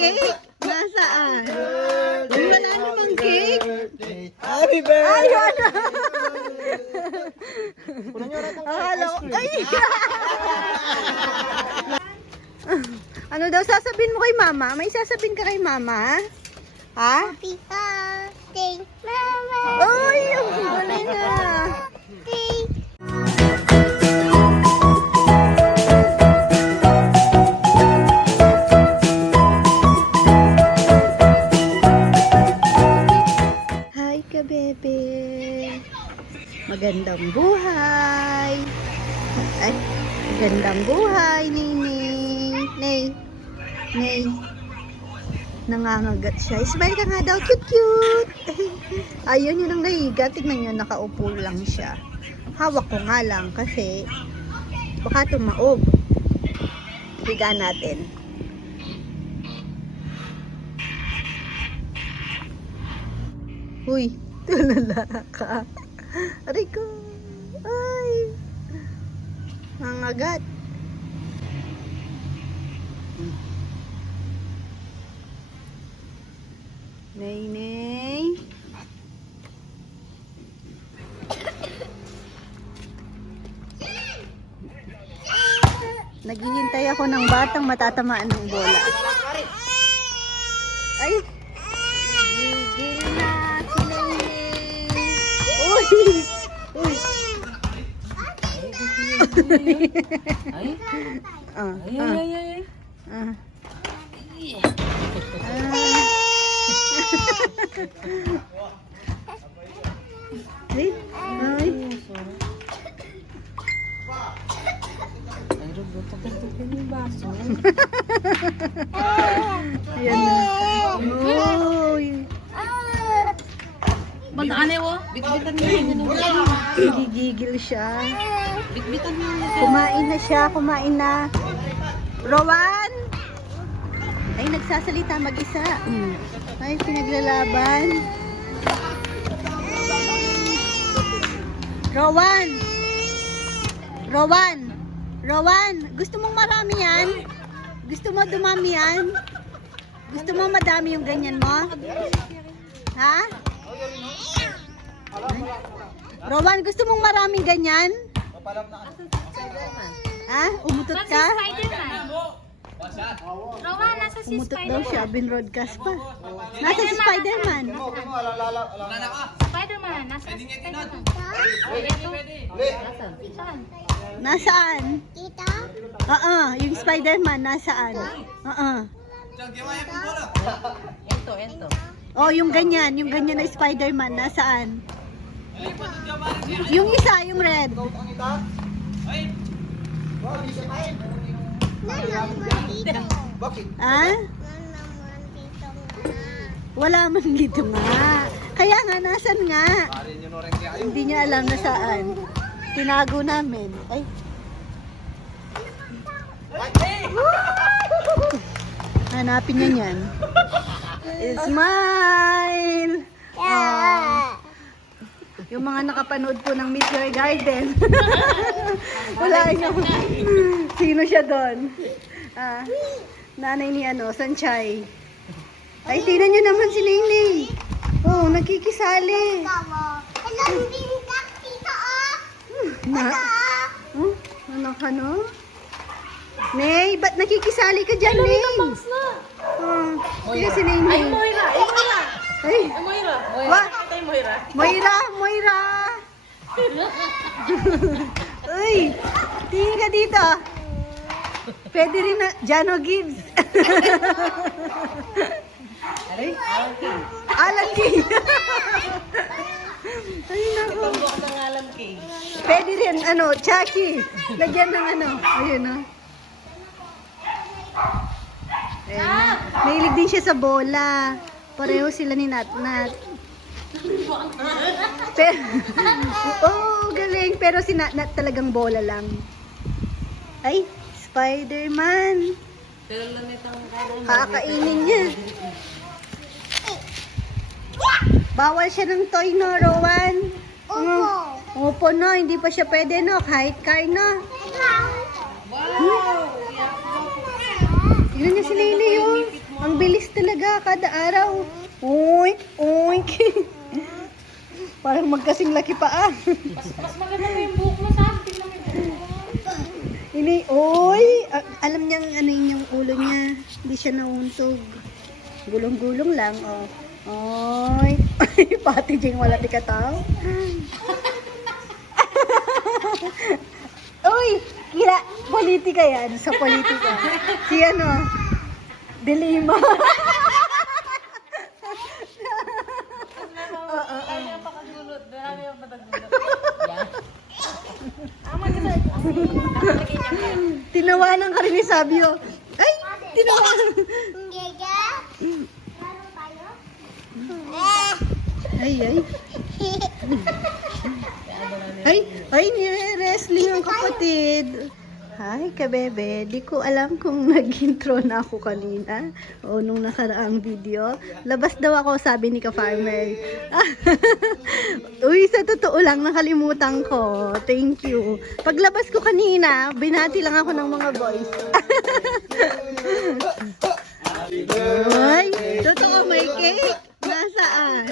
cake? Nasaan? Uy, wala namang cake. Happy birthday! Ay, wala. Akala ko, ay! Ano daw sasabihin mo kay mama? May sasabihin ka kay mama? Ha? Happy birthday, Mama. Uy, ang galing na. Hi ka, bebe. Magandang buhay. Ay, magandang buhay, Nini. Nay. Nangangagat siya. Smile ka nga daw. Cute, cute. Ayun, yun ang nahiga. Tignan nyo, nakaupo lang siya. Hawak ko nga lang kasi baka tumaob. Higa natin. Uy, tulala ka. Aray ko. Ay. Nangagat. Nay. Naghihintay ako ng batang matatamaan ng bola. Ay! Gigil na si Naynay. Uy! Uy! Ay. Ayan na. Uy! Bandaan eh, wo. Bitbitan mo yun. Gigigil siya. Bitbitan mo yun. Kumain na siya, kumain na. Rowan! Ay, nagsasalita mag-isa. Ay, pinaglalaban. Rowan! Gusto mong marami yan? Gusto mo dumami yan? Gusto mo madami yung ganyan mo? Ha? Rowan, gusto mong maraming ganyan? Ha? Umutot ka? Rowan, nasa si Umutot daw siya, binroadcast pa. Nasa si Spider-Man. Spider-Man. Nasa si Spider-Man. Saan? Nasaan? Dito? Yung Spider-Man, nasaan? Ento. Oh, yung ganyan na Spider-Man, nasaan? Yung isa, yung red. Nanaman dito. Ah? Nanaman dito nga. Wala man dito nga. Kaya nga, nasan nga? Hindi niya alam na saan. Tinago namin. Ay. Hanapin niya niyan. Smile! Yung mga nakapanood po ng Meet Your Garden. Wala niyo. Sino siya doon? Nanay ni Sanchay. Ay, tingnan niyo naman si Naynay. Oh, nagkikisali. Alam din ka dito, Ano ka, no? Nay, ba't nakikisali ka dyan, Nay? Kaya si Naynay. Ay, Moira. Ay, Moira. Wa? Ay, Moira. Moira! Uy, tingin ka dito. Pwede rin na, Jano Gibbs. Ay, Alan King. Ay, naku. Buwak ng alam kay. Pwede rin, Chucky. Lagyan ng ayun, Ayun na. Mahilig din siya sa bola. Pareho sila ni Nat. Galing. Pero si Nat talagang bola lang. Ay, Spider-Man. Pero lang itong Kakainin niya. Bawal siya ng toy, no, Rowan? Opo, no. Hindi pa siya pwede, no. Kahit car, no. Wow! Tignan niya si Lily, oh. Ipit mo Ang bilis talaga kada araw. Oink, oink. Parang magkasing laki pa ah. Mas maganda mo yung buhok mo sa akin. Tingnan mo yung buhok mo. Oy, alam niyang ano yung ulo niya. Hindi siya nauntog. Gulong-gulong lang, oh. Oy, pati ding wala di ka tao. Uy, politika yan, sa politika. Si ano, Dilima. Marami ang pakagulot. Marami ang patagulot. Tinawanan ka rin ni Sabio. Ay, tinawanan. Gega? Laro tayo? Ay, ay. Ay, nire-wrestling ang kapatid. Hi, kabebe. Di ko alam kung nag-intro na ako kanina o nung nakaraang video. Labas daw ako, sabi ni ka-farmer. Uy, sa totoo lang, nakalimutan ko. Thank you. Paglabas ko kanina, binati lang ako ng mga boys. Ay, totoo, may cake. Nasaan?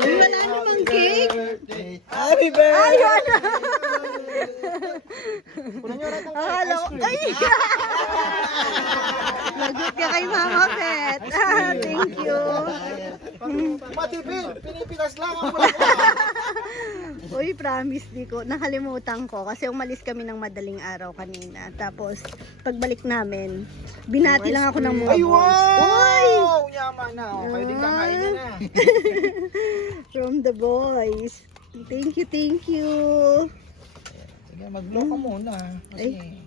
Uy, wala namang cake. Happy birthday! Ayun! Kunan nyo na itong Akala ko, ay! Lagot ka kay Mama Pet. Thank you. Matipid! Pinipilas lang ako. Uy, promise di ko. Nakalimutan ko kasi umalis kami ng madaling araw kanina. Tapos, pagbalik namin, binati lang ako ng mga Ay, boys. Uy! wow! Yaman na. O, kayo din kakain niya na. From the boys. Thank you, thank you. Sige, mag-blow ka muna. Kasi,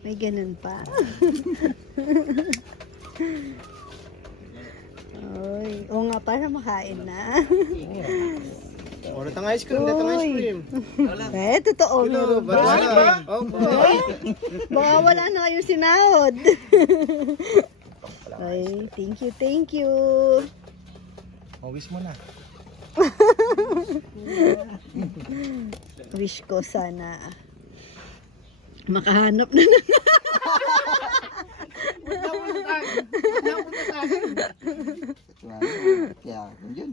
May ganun pa. Oy, oo nga para makain na. Wala tang ice cream, datang ice cream. Totoo. Hello, ba? Opo. Baka wala na kayong sinahod. Ay, thank you, thank you. Mawis mo na. Wish ko sana makahanap na ng Kaya, yun.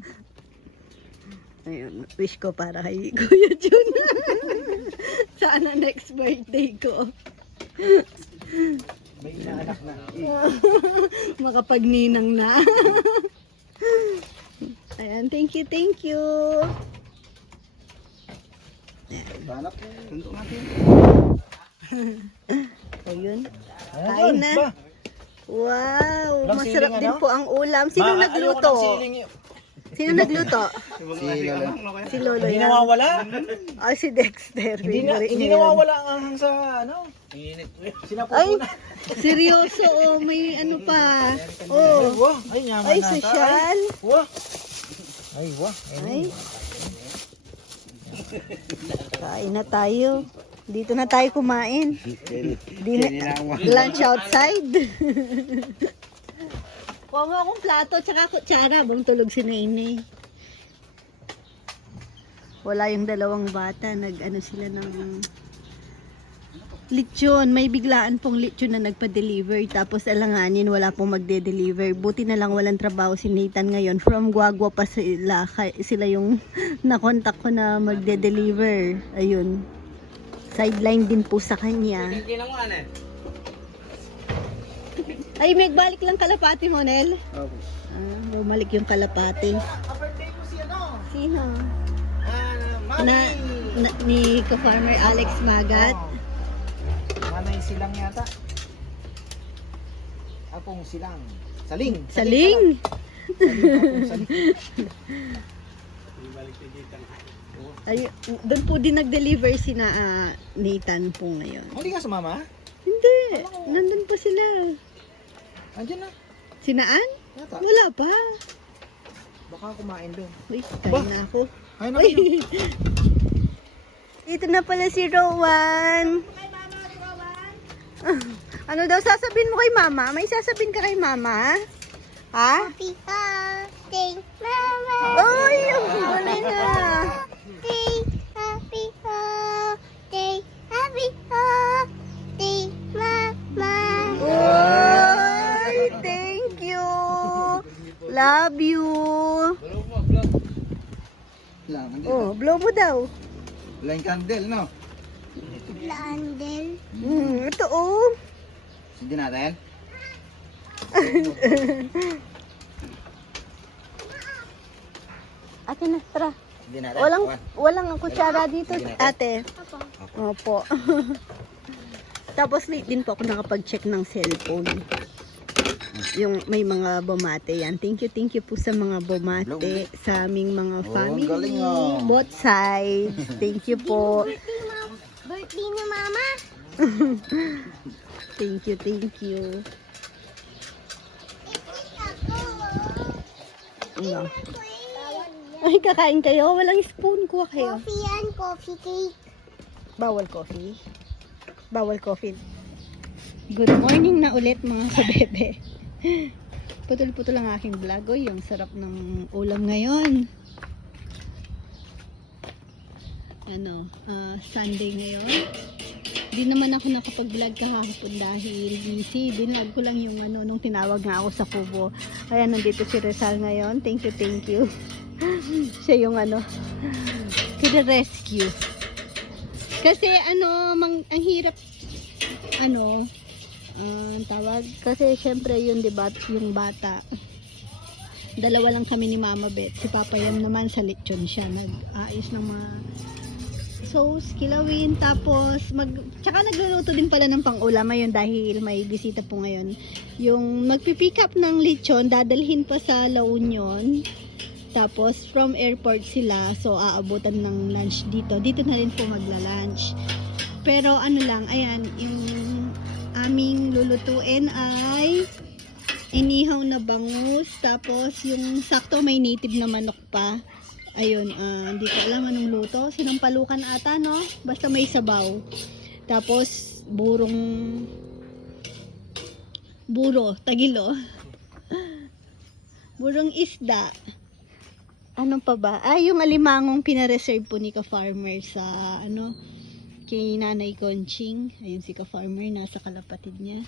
ayun, wish ko para kay Kuya Jun. Sana next birthday ko. May inaanak na. Makapagninang na. Ayan, thank you, thank you. Hanap mo. Tundok natin. O yun, Ayan, kain yun. na. Ba? Wow, Walang masarap siling, din ano? po ang ulam. Sino Ma, nagluto? ayoko ng siling yun. Sino nagluto? Si Lolo Hindi yan. nawawala. Ah, si Dexter. Favorite Hindi niya yan. nawawala ang anghang sa ano. Sinapupo Ay, na. seryoso oh, may ano pa. Ay, Oh, wah. Ay, nyaman ay na. sosyal. Wah. Ay, wah. Ay. Kain na tayo. Dito na tayo kumain. Lunch outside. Kuha mo akong plato tsaka kutsara. Bang tulog si Nainay. Wala yung dalawang bata. Nag-ano sila ng lechon. May biglaan pong lechon na nagpa-deliver. Tapos alanganin, wala pong magde-deliver. Buti na lang walang trabaho si Nathan ngayon. From Guagua pa sila. Sila yung nakontak ko na magde-deliver. Ayun. Sideline din po sa kanya. Ay, may balik lang kalapati mo, Nel. Okay. Bumalik yung kalapati. Ka-birthday ko si ano? Sino? Manay. Ni ka-farmer Alex Magat. Manay silang yata. Apong silang. Saling. Saling. Apong saling. Ay, doon po din nag-deliver si na Nathan po ngayon. Hindi ka sumama? Hindi. Nandun po sila. Andiyan na. Sinaan? Yata. Wala pa. Baka kumain doon. Uy, kain na ako. Ay, na. Uy. Ito na pala si Rowan. Ano daw sasabihin mo kay mama? May sasabihin ka kay mama? Ha? Happy birthday, Mama. Uy, ang galing na. Happy birthday, happy birthday, Mama. Uy, thank you. Love you. Oh, blow mo daw. Line candle, no? Landel. Ito oh. Hindi natin. Ate na, tara. Hindi natin. Walang kutsara dito, ate. Ako. Opo. Tapos late din po ako nakapag-check ng cellphone. Yung may mga bumate yan. Thank you po sa mga bumate sa aming mga family. galing, oh. Both sides. Thank you po. Birthday ni Mama. Thank you. Ano? Ay, kakain kayo? Walang spoon. Kuha kayo. Coffee yan, coffee cake. Bawal coffee. Bawal coffee. Good morning na ulit mga kabebe. Putol-putol ang aking vlog. Oy, yung sarap ng ulam ngayon. Sunday ngayon. Di naman ako nakapag-vlog kahapon dahil busy. Binlog ko lang yung nung tinawag nga ako sa kubo. Kaya nandito si Rizal ngayon. Thank you. Siya yung rescue. Kasi ang hirap tawag kasi syempre yun, diba, yung bata, dalawa lang kami ni Mama Beth. Si Papa Yam naman sa lechon siya, nag-aayos ng mga sauce, kilawin, tapos tsaka nagluluto din pala ng pang-ulam ngayon dahil may bisita po ngayon. Yung magpipick up ng lechon, dadalhin pa sa La Union, tapos from airport sila, so aabutan ng lunch dito na rin po magla-lunch. Pero ayan, yung aming lulutuin ay inihaw na bangus, tapos yung sakto may native na manok pa. Ayun, hindi ko alam anong luto, sinampalukan ata, no? Basta may sabaw. Tapos tagilo. Burong isda. Ano pa ba? Yung alimangong pinareserve po ni ka-farmer sa kay Nanay Conching. Ayun si ka-farmer, nasa kalapatid niya.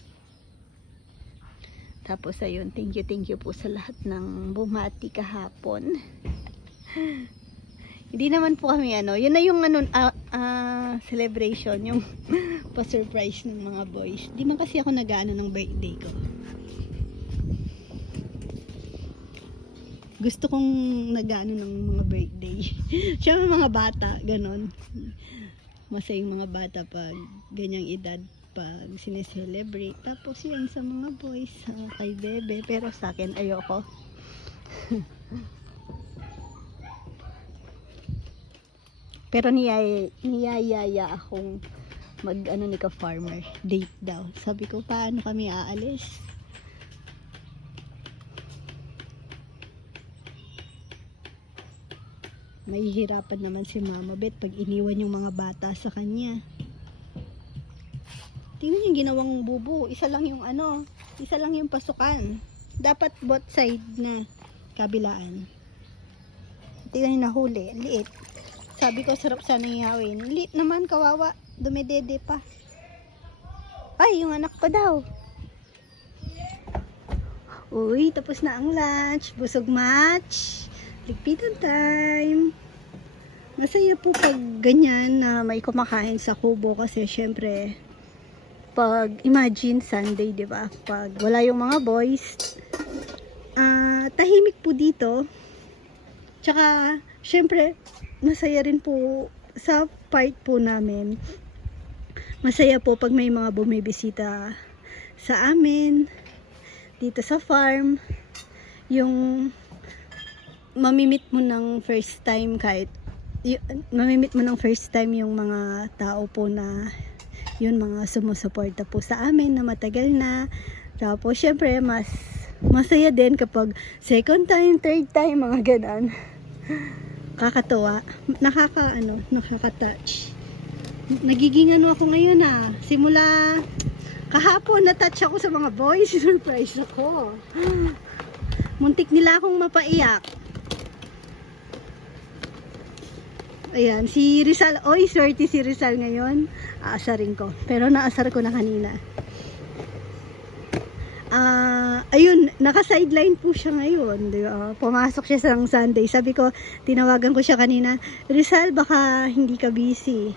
Tapos ayun, thank you po sa lahat ng bumati kahapon. Hindi naman po kami yun na yung celebration, yung pa-surprise ng mga boys. Di man kasi ako nag-ano ng birthday ko. Gusto kong nag-ano ng mga birthday. Siyempre mga bata, ganon. Masayang mga bata pag ganyang edad, pag sineselebrate. Tapos yan sa mga boys, kay Bebe, pero sa akin ayoko. Pero niyayaya akong ni ka-farmer, date daw. Sabi ko, paano kami aalis? Mahihirapan naman si Mama Beth pag iniwan yung mga bata sa kanya. Tingnan yung ginawang bubo. Isa lang yung pasukan. Dapat both side na kabilaan. Tingnan yung nahuli. Liit. Sabi ko, sarap sana ihawin. Liit naman, kawawa. Dumedede pa. Ay, yung anak pa daw. Uy, tapos na ang lunch. Busog match. Ligpitan time. Masaya po pag ganyan na may kumakain sa kubo kasi syempre pag imagine Sunday, di ba? Pag wala yung mga boys, tahimik po dito. Tsaka syempre masaya rin po sa part po namin. Masaya po pag may mga bumibisita sa amin dito sa farm. Yung mamimit mo ng first time yung mga tao po na yun, mga sumusuporta po sa amin na matagal na. Tapos syempre mas masaya din kapag second time, third time, mga ganon. Kakatuwa, nakaka-touch. Nagiging ako ngayon simula kahapon na-touch ako sa mga boys. Surprise ako. Muntik nila akong mapaiyak. Ayan, si Rizal. Oy, swerte si Rizal ngayon. Aasarin ko. Pero naasar ko na kanina. Ayun, naka-sideline po siya ngayon. Di ba? Pumasok siya sa Sunday. Sabi ko, tinawagan ko siya kanina, Rizal, baka hindi ka busy.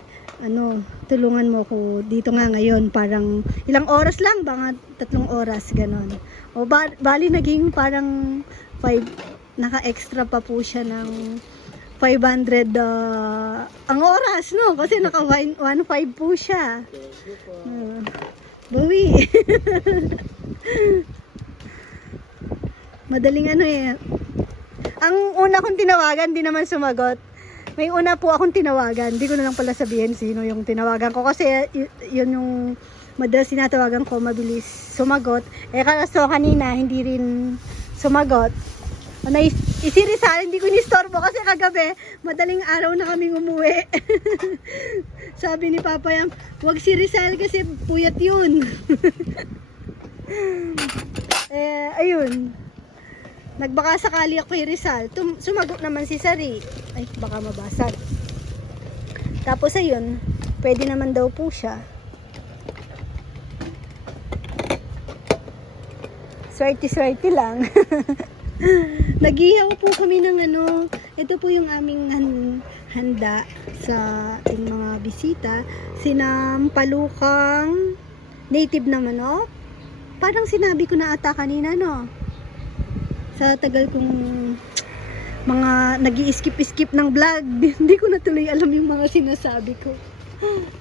Tulungan mo ko dito nga ngayon. Parang ilang oras lang, baka 3 oras, ganon. O bali naging parang 5, naka-extra pa po siya ng 500 ang oras, no? Kasi naka 1.5 po siya. Bawi. Madaling Ang una kong tinawagan, di naman sumagot. May una po akong tinawagan. Di ko na lang pala sabihin sino yung tinawagan ko. Kasi yun yung madalas sinatawagan ko, mabilis sumagot. Kaso kanina, hindi rin sumagot. Si Rizal, hindi ko nistorbo kasi kagabi, madaling araw na kaming umuwi. Sabi ni Papa Yam, wag si Rizal kasi puyat yun. Ayun. Nagbaka sakali ako kay Rizal. Sumagot naman si Sari. Ay, baka mabasag. Tapos ayun, pwede naman daw po siya. Swerte-swerte lang. Nag-ihaw po kami ng ito po yung aming handa sa ating mga bisita. Sinampalukang native na manok. Parang sinabi ko na ata kanina, no? Sa tagal kong mga nag-i-skip-skip ng vlog, hindi ko na tuloy alam yung mga sinasabi ko.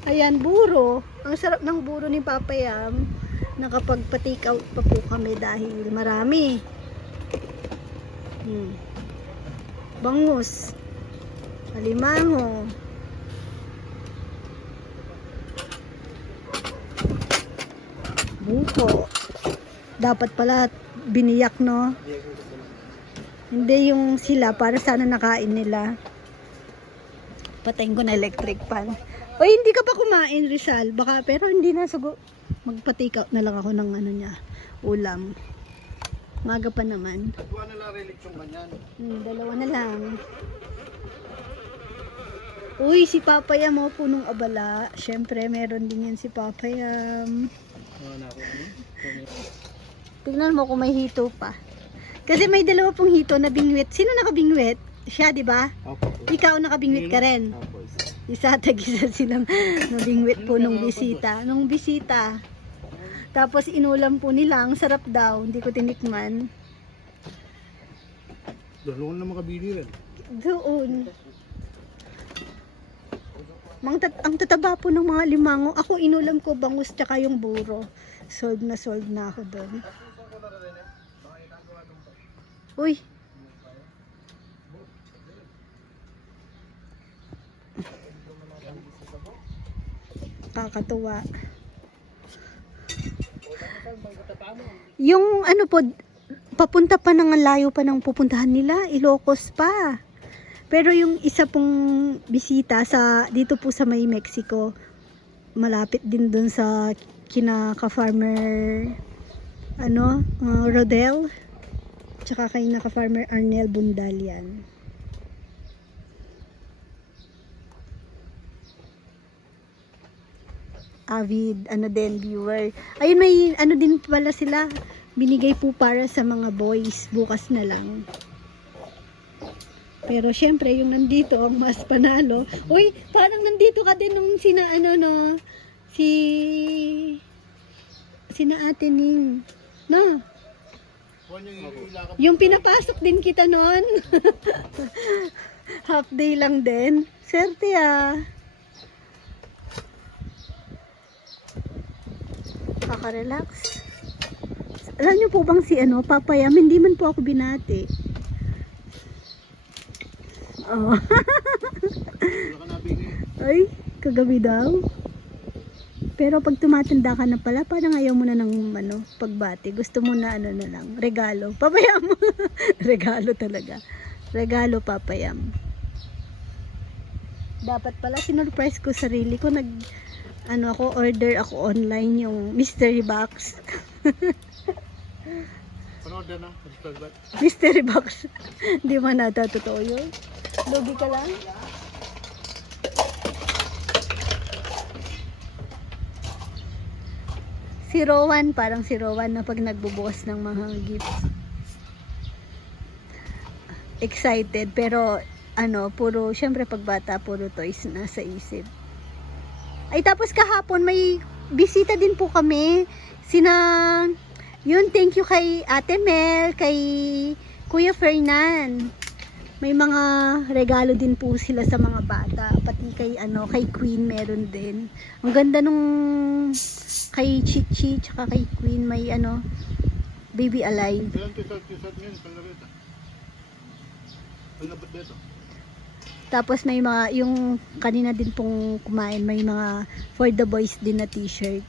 Ayan, buro. Ang sarap ng buro ni Papa Yam. Nakapagpa-take out pa po kami dahil marami. Bangus, alimango, buko. Dapat pala biniyak, no? Hindi yung sila, para sana nakain nila. Patayin ko na electric pan. O hindi ka pa kumain, Rizal. Baka, pero hindi na sugo. Magpa-take out na lang ako ng ulam. Maga pa naman. Dalawa na lang relic yung ganyan. Dalawa na lang. Uy, si Papa Yam, punong abala. Siyempre, meron din yan si Papa Yam. Tignan mo kung may hito pa. Kasi may dalawa pong hito na bingwit. Sino nakabingwit? Siya, di ba? Opo. Ikaw nakabingwit ka rin. Opo. Isa silang nabingwit po nung bisita. Tapos inulam po nila, ang sarap daw. Hindi ko tinikman. Dalawang na makabili rin. Doon. Ang tataba po ng mga limango. Ako inulam ko bangus tsaka yung buro. Sold na ako doon. Uy. Kakatuwa. Yung po, papunta pa ng layo pa ng pupuntahan nila, Ilocos pa. Pero yung isa pong bisita dito po sa may Mexico, malapit din dun sa kinaka-farmer Rodel, tsaka kay naka-farmer Arnel Bundalian. Avid viewer. Ayun, may din pala sila, binigay po para sa mga boys, bukas na lang. Pero syempre yung nandito ang mas panalo. Uy, parang nandito ka din nung sina Ate Ning, no? Yung pinapasok din kita noon. Half day lang din. Swerte Kaka-relax. Alam niyo po bang si Papa Yam, hindi man po ako binati. Oh. Ay, kagabi daw. Pero pag tumatanda ka na pala, parang ayaw mo na ng pagbati. Gusto mo na na lang, regalo. Papa Yam. Regalo talaga. Regalo, Papa Yam. Dapat pala sinurprise ko sarili ko, order ako online yung mystery box. Panood na, Mystery box. Hindi man nata totoo yun. Logi ka lang. Si Rowan, parang si Rowan na pag nagbubukas ng mga gifts. Excited, pero puro, syempre pag bata, puro toys na sa isip. Ay, tapos kahapon may bisita din po kami. Thank you kay Ate Mel, kay Kuya Fernan. May mga regalo din po sila sa mga bata. Pati kay Queen meron din. Ang ganda nung kay Chichi, tsaka kay Queen may Baby Alive. Tapos may mga, yung kanina din pong kumain, may mga for the boys din na t-shirt.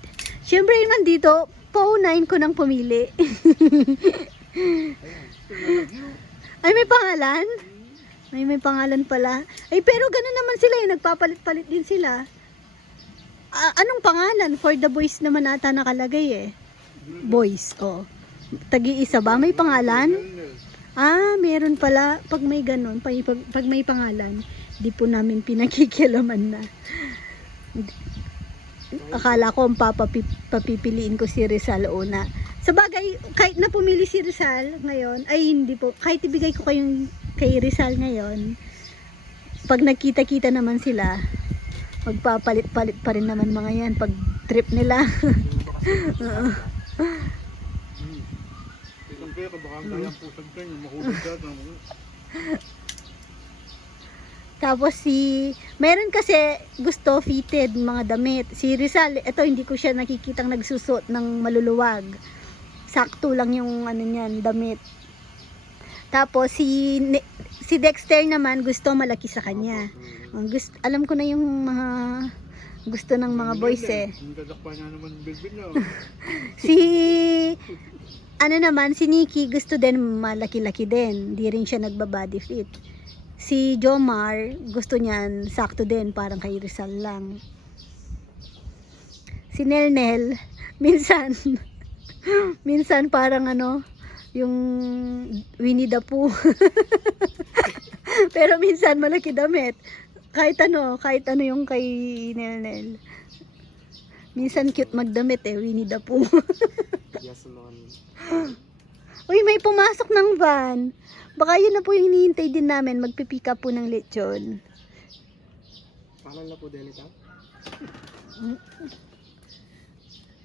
Siyempre yung nandito, paunahin ko nang pumili. Ay, may pangalan? May pangalan pala. Ay, pero gano'n naman sila, nagpapalit-palit din sila. Anong pangalan? For the boys naman ata nakalagay eh. Boys, oh. Tagi-isa ba? May pangalan? Meron pala. Pag may ganon, pag may pangalan, di po namin pinakikialaman na. Akala ko ang papipiliin ko si Rizal una. Sa bagay, kahit na pumili si Rizal ngayon, ay hindi po, kahit ibigay ko kay Rizal ngayon, pag nagkita-kita naman sila, magpapalit-palit pa rin naman mga yan pag trip nila. Tapos meron kasi gusto fitted mga damit. Si Rizal, ito hindi ko siya nakikitang nagsusot ng maluluwag. Sakto lang yung niyan, damit. Tapos si Dexter naman gusto malaki sa kanya. Alam ko na yung mga gusto ng mga boys eh. Si Nikki gusto din malaki-laki din. Di rin siya nagbabody fit. Si Jomar gusto niyan sakto din, parang kay Rizal lang. Si Nelnel minsan parang yung Winnie the Pooh. Pero minsan malaki damit. Kahit ano yung kay Nelnel. Minsan cute magdamit Winnie the Pooh. Yes, man. Uy, may pumasok ng van. Baka yun na po yung hinihintay din namin. Magpipick up po ng lechon. Pangalan na po, Delita?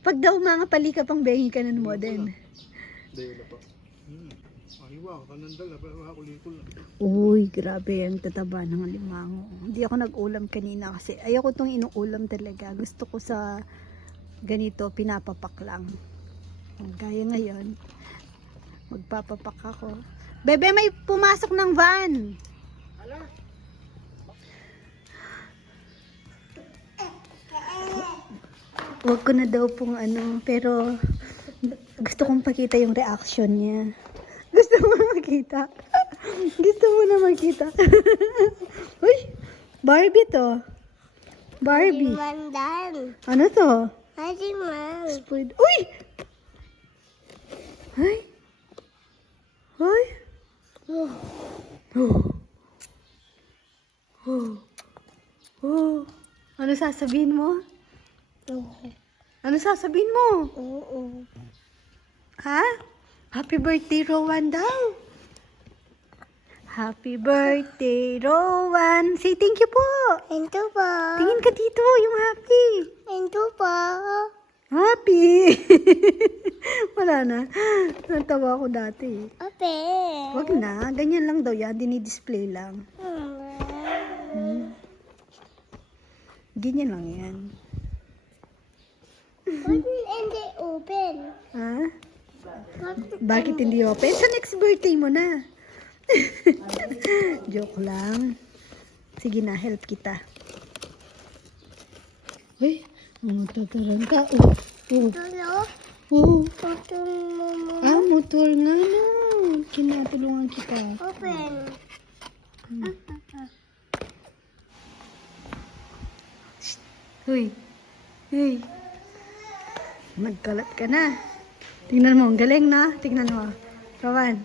Pag daw mga palika pang behin ka ng modern. Delita po. Ay, wow. Kanandal na. Kulikul na. Uy, grabe ang tataba ng limango. Hindi ako nag-ulam kanina kasi ayoko itong inuulam talaga. Gusto ko sa ganito, pinapapak lang. Gaya ngayon, magpapapak ako. Bebe, may pumasok ng van. Huwag ko na daw pong pero gusto kong pakita yung reaction niya. Gusto mo makita? Gusto mo na makita? Uy, Barbie to. Barbie. Mandan. Ano to? Hajiman. Spoiled. Uy! Ay! Ay! Oh. Ano sasabihin mo? Ano sasabihin mo? Oo. Ha? Happy birthday, Rowan daw. Happy birthday, Rowan. Say thank you po. Ito po. Tingin ka dito, yung happy. Ito po. Happy. Wala na. Natawa ako dati. Ope. Wag na. Ganyan lang daw yan. Dinidisplay lang. Ganyan lang yan. Hindi open. Ha? Bakit hindi open? Sa next birthday mo na. Joke lang. Sige na, help kita. Uy, tuturan ka. Tulo. Tutun mo. Motor nga no. Kinatulungan kita. Open. Uy. Uy. Nagkalat ka na. Tingnan mo, ang galing na. Tingnan mo. Rowan.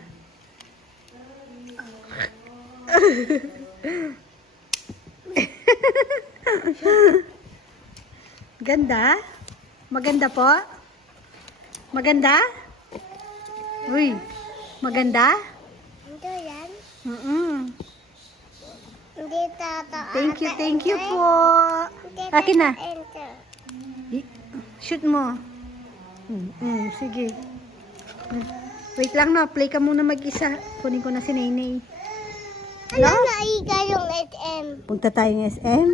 Ganda? Maganda po? Maganda? Uy, maganda? Ito yan. Hindi tataas. Thank you po. Akin na. Enter. Shoot mo. Sige. Wait lang no, play ka muna mag-isa. Kunin ko na si Nainay. Ano naiga yung SM? Punta tayo ng SM.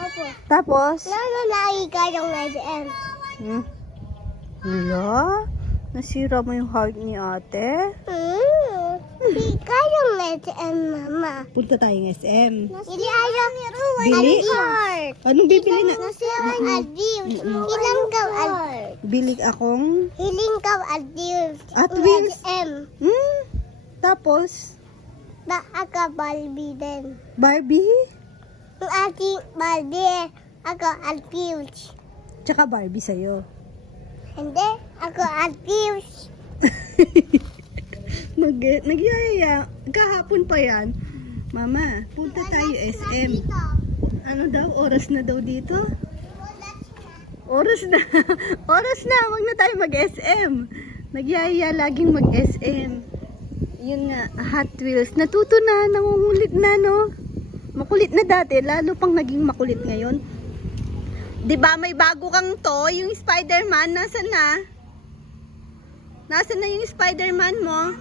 Opo. Tapos? Ano naiga yung SM? Wala? Nasira mo yung heart ni ate? Ika yung SM, mama. Punta tayo ng SM. Ili ayaw ni Ruwan. Bili? Heart. Anong bibili na? Nasira adios. Hilang kaw Bili akong... Hiling kaw adios. Hot Wheels? SM. Tapos? Ba ako Barbie din. Barbie? Ang aking Barbie. Ako adios. Tsaka Barbie sa'yo. Hindi. Ako adios. Nagyayaya. Kahapon pa yan. Mama, punta tayo SM. Ano daw? Oras na daw dito? Oras na. Oras na. Wag na tayo mag-SM. Nagyayaya laging mag-SM. Yun nga, Hot Wheels. Natuto na. Nangungulit na, no? Makulit na dati. Lalo pang naging makulit ngayon. 'Di ba may bago kang toy? Yung Spider-Man. Nasaan na? Nasaan na yung Spider-Man mo?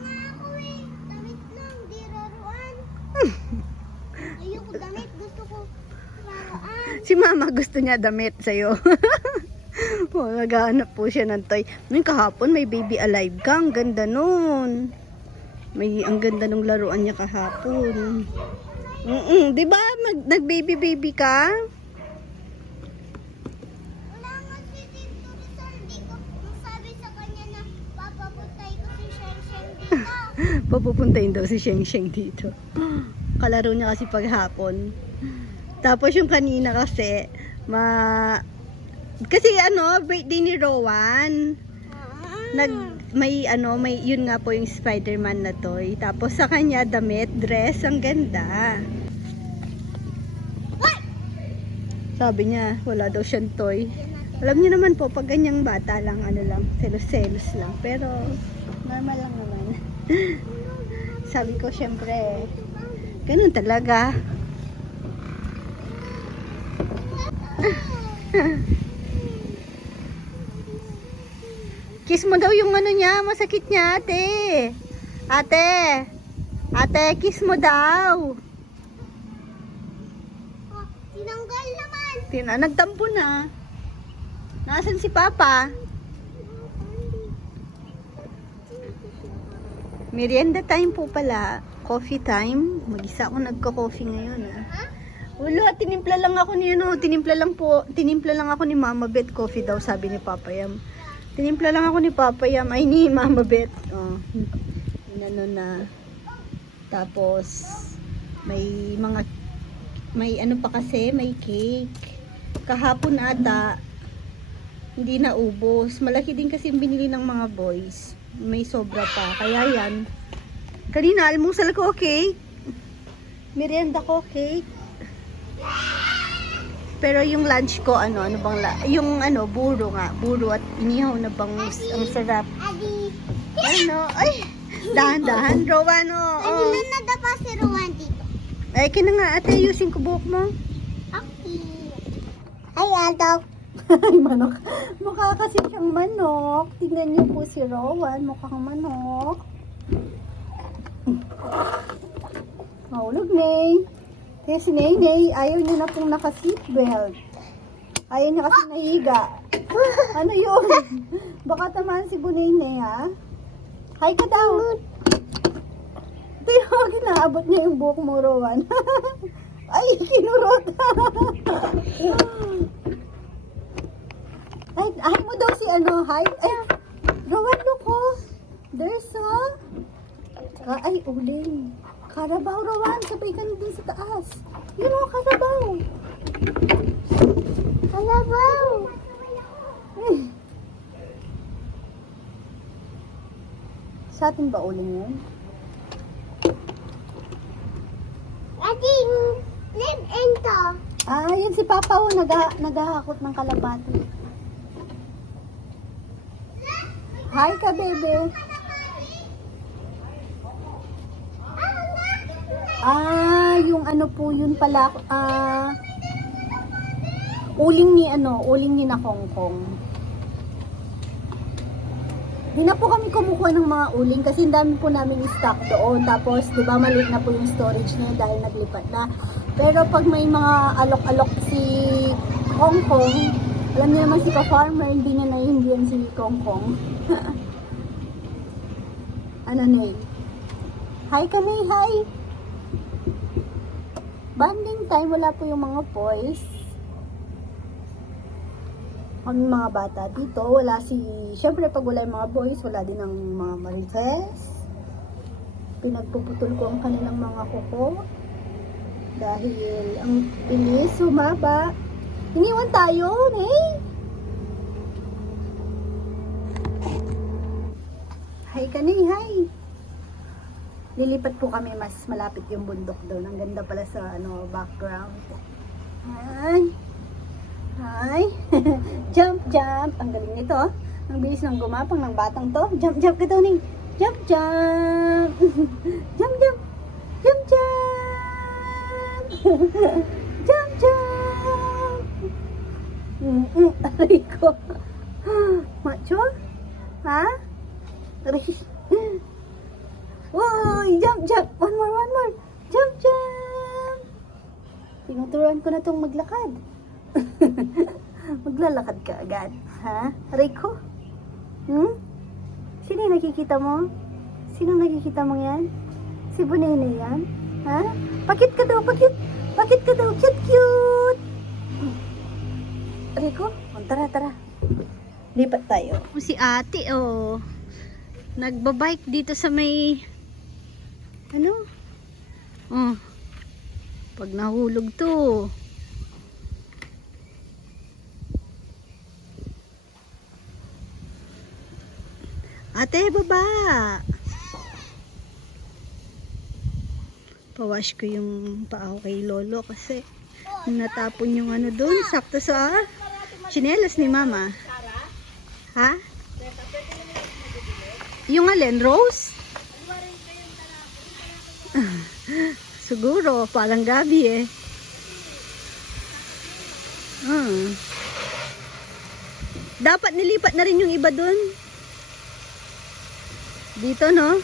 Damit lang. Di raruan. Ayoko damit. Gusto ko raruan. Si Mama gusto niya damit sa'yo. Oh, naghahanap po siya ng toy. Nung kahapon may Baby Alive ka. Ang ganda nun. Ang ganda nung laruan niya kahapon. Di ba? Nag-baby ka? Wala nga si Tito Rizal. Di ko sabi sa kanya na papapuntay ko si Sheng Sheng dito. Papupuntahin daw si Sheng Sheng dito. Kalaro niya kasi paghapon. Tapos yung kanina kasi, kasi birthday ni Rowan. May yun nga po yung Spider-Man na toy. Tapos sa kanya damit, dress, ang ganda. Sabi niya, wala daw siyang toy. Alam niyo naman po, pag ganyang bata lang, selos-selos lang. Pero, normal lang naman. Sabi ko, syempre, ganun talaga. Kiss mo daw yung niya, masakit niya, ate. Ate, kiss mo daw. Oh, tinanggal naman. Nagtampo na. Nasaan si Papa? Merienda time po pala. Coffee time. Mag-isa ako nagko-coffee ngayon. Wala, tinimpla lang ako ni Mama Bet. Coffee daw, sabi ni Papa Yam. Tinimpla lang ako ni Papa Yam, ay ni Mama Bet. Oh, na. Tapos, may pa kasi, may cake. Kahapon ata, hindi na ubos. Malaki din kasi binili ng mga boys. May sobra pa. Kaya yan. Kanina, almusal ko cake. Merienda ko cake. Pero yung lunch ko, buro nga. Buro at inihaw na bangus. Ang sarap. Adi. Ay, dahan-dahan. Rowan, Ano na nadapa si Ruwan dito? Ay, kina nga, ate, ayusin ko buhok mo. Okay. Ay, Aldo. Ay, manok. Mukha kasi siyang manok. Tingnan niyo po si Rowan. Mukhang manok. Mahulog, Nay. Kaya si Nay, ayaw niya na pong naka-seatbelt. Ayaw niya kasi nahiga. Ano yun? Baka tamaan si Bunay, ha? Hi ka daw. Tingnan, ginaabot niya yung buhok mo, Rowan. Ay, kinurot. Ay mo daw si hi. Ay, Rowan, look, there's ay, uling. Karabaw, Rowan. Sabay ka na dun sa taas. Yun o, karabaw. Karabaw. Sa ating ba uling yun? Adi, live ento. Yan si Papa naghahakot ng kalabati. Hi ka, bebe. Yung ano po yun pala, uling ni na Kongkong. Di na po kami kumukuha ng mga uling kasi dami po namin stock doon. Tapos, di ba, maliit na po yung storage niya dahil naglipat na. Pero pag may mga alok-alok si Kongkong, alam niyo naman si ka-farmer, hindi niya naiindihan si Kongkong. Ano na eh? Hi kami, hi! Banding time, wala po yung mga boys. Kami mga bata dito, wala syempre pag wala yung mga boys, wala din ang mga marites. Pinagpuputol ko ang kanilang mga kuko. Dahil ang bilis, humaba. Iniwan tayo, eh. Hi ka hi. Lilipat po kami, mas malapit yung bundok doon. Ang ganda pala sa background. Hi. Hi. Jump, jump. Ang galing nito. Ang bilis ng gumapang ng batang to. Jump, jump ka daw, Ning. Jump, jump. Jump, jump. Jump, jump. Jump, jump. Aray ko. Macho? Ha? Aray. Woy! Jump, jump! One more! Jump, jump! Tinuturuan ko na tong maglakad. Maglalakad ka agad. Ha? Aray ko? Sino yung nakikita mo? Sino nakikita mo yan? Si Bunene yan? Ha? Pakit ka daw, pakit! Pakit ka daw, cute! Aray ko? Tara. Lipat tayo. Si ate, nagbabike dito sa may pag nahulog to. Ate, baba. Pawash ko yung paa ko kay Lolo kasi natapon yung doon, sakto sa tsinelas ni Mama. Ha? Yung alin, Rose? Siguro, parang gabi Dapat nilipat na rin yung iba dun. Dito, no?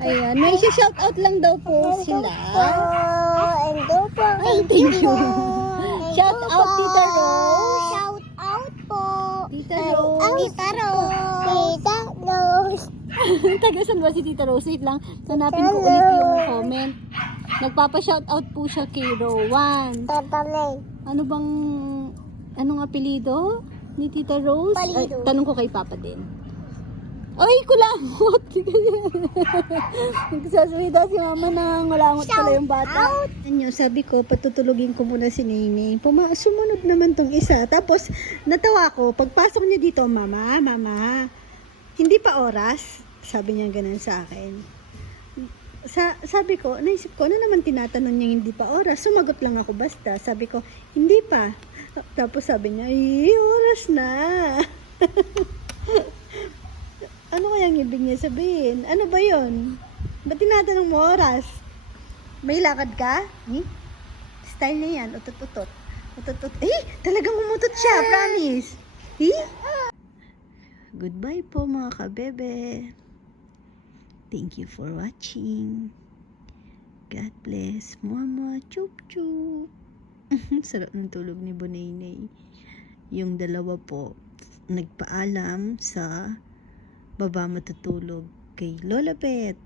Ayan, may shout out lang daw po sila. Ay, thank you. Shout out, Tita Rose. Shout out po. Tita Rose. Tita Rose. Tagasan ba si Tita Rose? Wait lang, hanapin ko ulit yung comment. Nagpapa-shoutout po siya kay Rowan. Anong apelido ni Tita Rose? Ay, tanong ko kay Papa din. Ay, kulangot! Nagsasalita si Mama na ngulangot pala yung bata. Sabi ko, patutulugin ko muna si Nene. Sumunod naman tong isa. Tapos, natawa ko. Pagpasok niya dito, Mama, hindi pa oras. Sabi niya ganun sa akin. Sabi ko, naisip ko, ano naman tinatanong niya hindi pa oras? Sumagot lang ako basta. Sabi ko, hindi pa. Tapos sabi niya, oras na. Ano kayang ibig niya sabihin? Ano ba yon? Ba't tinatanong mo oras? May lakad ka? Style niya yan, utot-utot. Utot-utot. Talagang umutot siya, promise. Goodbye po mga kabebe. Thank you for watching. God bless. Mama, chup chup. Sarap ng tulog ni Bunene. Yung dalawa po, nagpaalam sa baba matutulog kay Lola Pet.